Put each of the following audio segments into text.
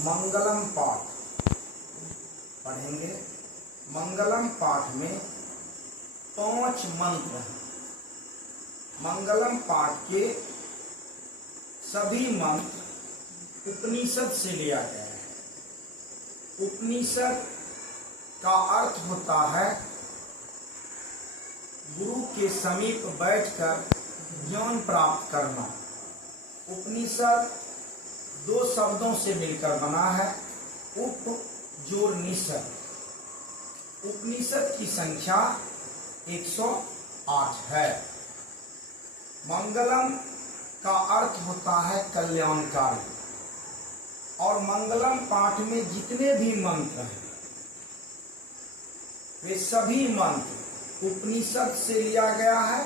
मंगलम पाठ पढ़ेंगे। मंगलम पाठ में 5 मंत्र हैं। मंगलम पाठ के सभी मंत्र उपनिषद से लिया गया है। उपनिषद का अर्थ होता है गुरु के समीप बैठकर ज्ञान प्राप्त करना। उपनिषद 2 शब्दों से मिलकर बना है, उप जोर निषद। उपनिषद की संख्या 108 है। मंगलम का अर्थ होता है कल्याणकारी, और मंगलम पाठ में जितने भी मंत्र हैं वे सभी मंत्र उपनिषद से लिया गया है,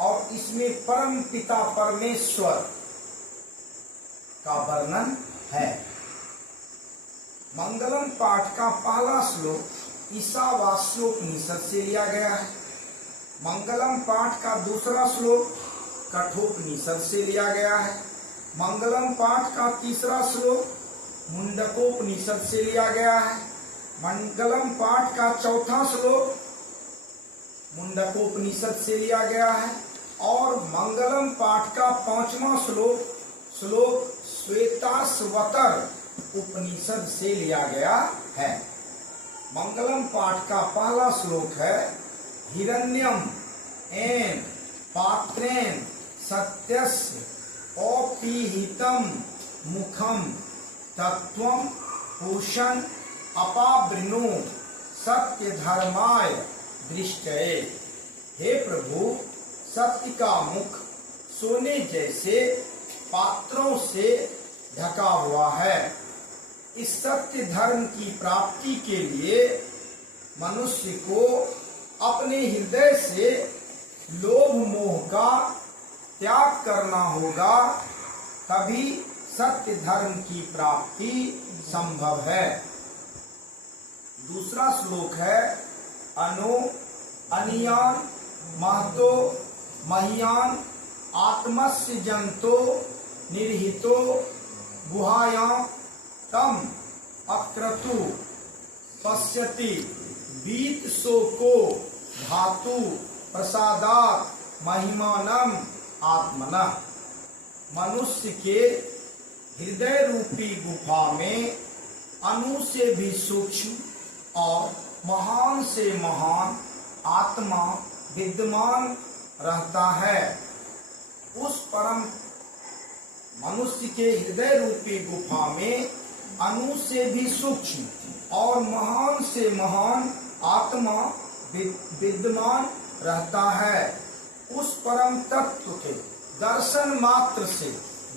और इसमें परम पिता परमेश्वर का वर्णन है। मंगलम पाठ का पहला श्लोक ईशावास्योपनिषद से लिया गया है। मंगलम पाठ का दूसरा श्लोक कठोपनिषद से लिया गया है। मंगलम पाठ का तीसरा श्लोक मुंडकोपनिषद से लिया गया है। मंगलम पाठ का चौथा श्लोक मुंडकोपनिषद से लिया गया है, और मंगलम पाठ का 5वां श्लोक श्वेताश्वतर उपनिषद से लिया गया है। मंगलम पाठ का पहला श्लोक है हिरण्यम एन पात्रेण सत्यस्य अपीहितम मुखम तत्वम पुरुषं अपावृणु सत्य धर्माय दृष्टये। हे प्रभु, सत्य का मुख सोने जैसे पात्रों से ढका हुआ है। इस सत्य धर्म की प्राप्ति के लिए मनुष्य को अपने हृदय से लोभ मोह का त्याग करना होगा, तभी सत्य धर्म की प्राप्ति संभव है। दूसरा श्लोक है अनु अनियान महतो मह्यान आत्मस्य जंतो निर्हितो गुहायां तम अक्रतु पश्यति बीत शोको धातु प्रसादात महिमानम आत्मनः। मनुष्य के हृदय रूपी गुफा में अणु से भी सूक्ष्म और महान से महान आत्मा विद्यमान रहता है। उस परम मनुष्य के हृदय रूपी गुफा में अणु से भी सूक्ष्म और महान से महान आत्मा विद्यमान रहता है। उस परम तत्व के दर्शन मात्र से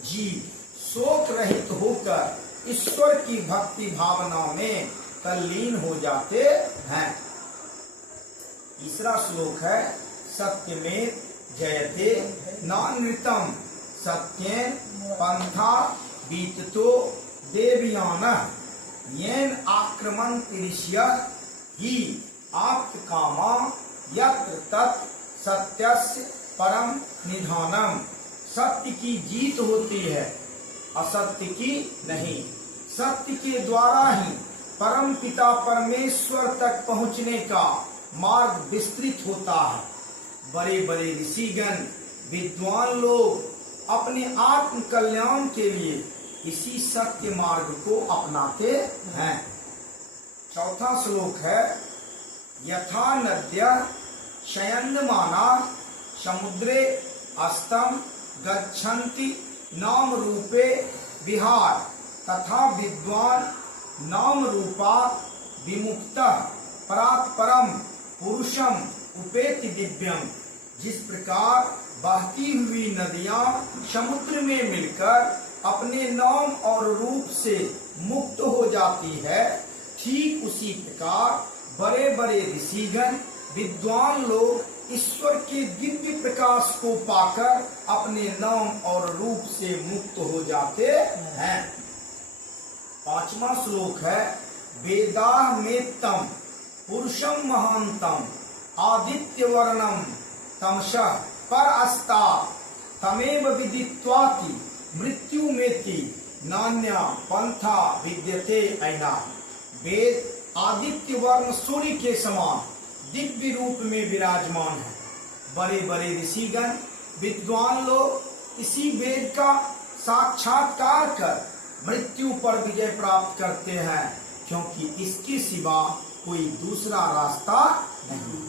जीव शोक रहित होकर ईश्वर की भक्ति भावना में तल्लीन हो जाते हैं। तीसरा श्लोक है सत्यमेव जयते नानृतम सत्येन पंथा बीततो देवयानः येन आक्रमन्ति ऋषयः हि आप्तकामा यत्र तत् सत्यस्य परम निधानम। सत्य की जीत होती है, असत्य की नहीं। सत्य के द्वारा ही परम पिता परमेश्वर तक पहुंचने का मार्ग विस्तृत होता है। बड़े बड़े ऋषिगण विद्वान लोग अपने आत्म कल्याण के लिए इसी सत्य मार्ग को अपनाते हैं। चौथा श्लोक है यथा नद्यः शयनमाना समुद्रे अस्तम गच्छन्ति नाम रूपे विहार तथा विद्वान नाम रूपा विमुक्तः परात् परम पुरुषम उपेति दिव्यम। जिस प्रकार बहती हुई नदियां समुद्र में मिलकर अपने नाम और रूप से मुक्त हो जाती है, ठीक उसी प्रकार बड़े बड़े ऋषिगण विद्वान लोग ईश्वर के दिव्य प्रकाश को पाकर अपने नाम और रूप से मुक्त हो जाते हैं। 5वां श्लोक है वेदाः मेत्तम पुरुषम महांतम आदित्य वर्णम तमसः पर अस्ता तमेव विदित्वाति मृत्यु मेति नान्या पंथा विद्यते ऐना। वेद आदित्य वर्ण सूर्य के समान दिव्य रूप में विराजमान है। बड़े बड़े ऋषिगण विद्वान लोग इसी वेद का साक्षात्कार कर मृत्यु पर विजय प्राप्त करते हैं, क्योंकि इसके सिवा कोई दूसरा रास्ता नहीं।